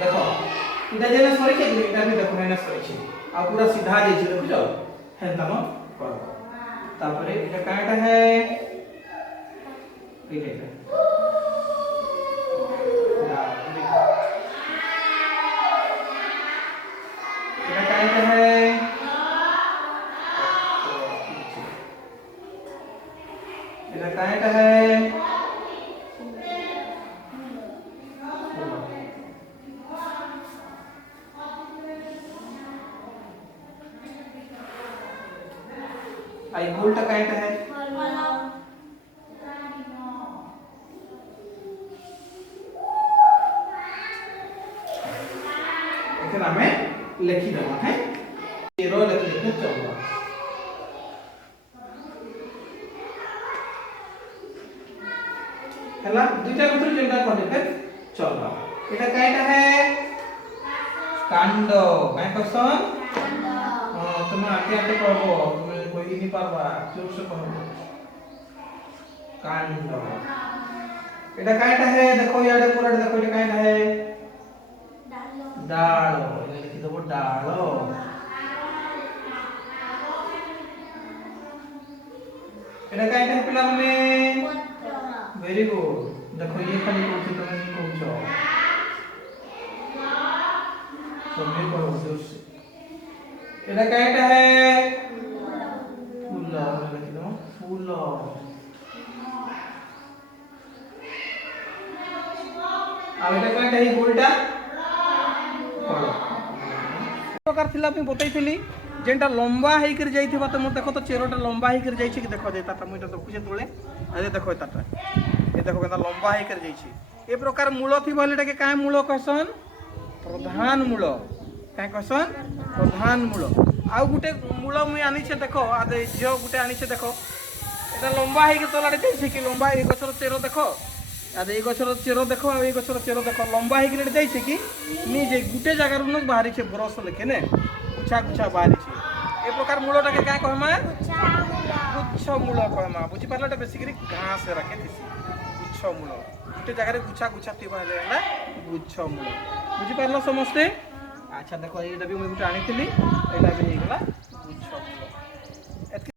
देखो इटा जेने सरी के इटा भी देखो एने सरी छे आ पूरा सीधा जे छे देखो हेंता न करो तापरे इटा काटा है इटा इटा काटा है इटा काटा है आई गोलटा काटा है एखन हमें लिखि देबो है 13 लिखि चलबो हला दुईटा भीतर जेंटा कोने चलबो एटा काटा है कांड काय क्वेश्चन हां तुम आते आते कहबो तुम कोई नहीं पारबा जोर से कहबो कांड एटा काटा है देखो याडे पूरा देखो एटा काटा है डाल ये लिखि देबो डाल एटा काटा है पिला माने वेरी गुड देखो ये खाली कोथि तुम नहीं कहछो तुम करो जोर से एटा काटा है फूल लिखि दो फूल आ एटा काटा है गोलटा प्रकार थिला मैं बतैथिली जेंटा लंबा हेई कर जाइथिबा त म देखो तो चेरोटा लंबा हेई कर जाइछि कि देखो देता त मुइटा देखु जे तोळे अरे देखो एताटा ए देखो केता लंबा हेई कर जाइछि ए प्रकार मूल थि बलेटा के काय मूल कहसन प्रधान मूल काय कहसन प्रधान मूल आ गुटे मूल मुई आनी छे देखो आदे जो गुटे आनी छे देखो एटा लंबा हेई के तोलाडे जाइछि कि लंबा ए गछर चेरो देखो आदे ए गछर चेरो देखो आ ए गछर चेरो देखो लंबा हेई के जाइछि कि नी जे गुटे जगह रु बाहरी छे ब्रश लेके ने गुच्छा गुच्छा बाहरी छे ए प्रकार मूलटा के काय कहमा गुच्छ मूल कहमा बुझी पारलाटा बेसिकली घास रखे थिसी गुच्छ मूल गुटे जगह रे गुच्छा गुच्छा थिबा हेले ना गुच्छ मूल बुझी पारलो समस्ते अच्छा देखो एटा भी मैं गुटे आनी थिली एटा भी हे गला